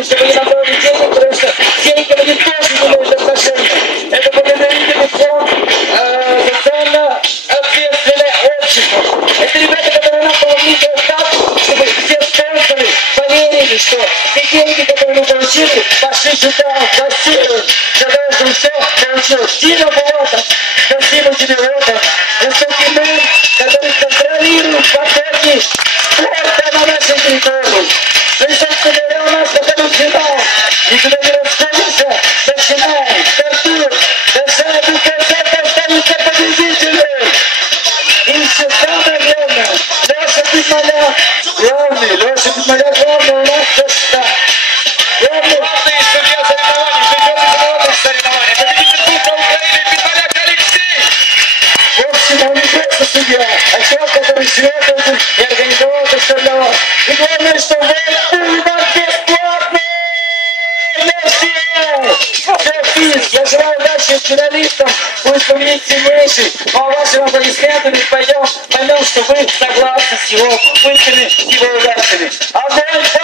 деньги, чтобы не набрали денег, потому что деньги они тоже не имеют отношения. Это благотворительный фонд социально ответственное общество. Это ребята, которые нам помогли делать так, чтобы все спонсоры поверили, что те деньги, которые мы получили, пошли сюда, в Россию, для того, чтобы все получилось. Дима Болотов, спасибо тебе, Болотов. Высокий мэр, который контролирует потоки спорта на нашей территории. Присутствие у нас готовит финал. Никуда не расходимся, начинаем, стартуем. Большая концерт останется победителем. И все самое главное, Леша Писмаля главный, Леша Писмаля главный у нас просто. Главный судья соревнований, чемпион международных соревнований, победитель Кубка Украины Писмаляк Алексей. В общем, он не просто судья, а человек, который живет этим и организовал это соревнование. И главное, что вы нам бесплатно! Я желаю удачи финалистам, пусть победит сильнейший. Ну а вашим аплодисментами пойдем, поймем, что вы согласны с его пыльными и его удачами. Огонь!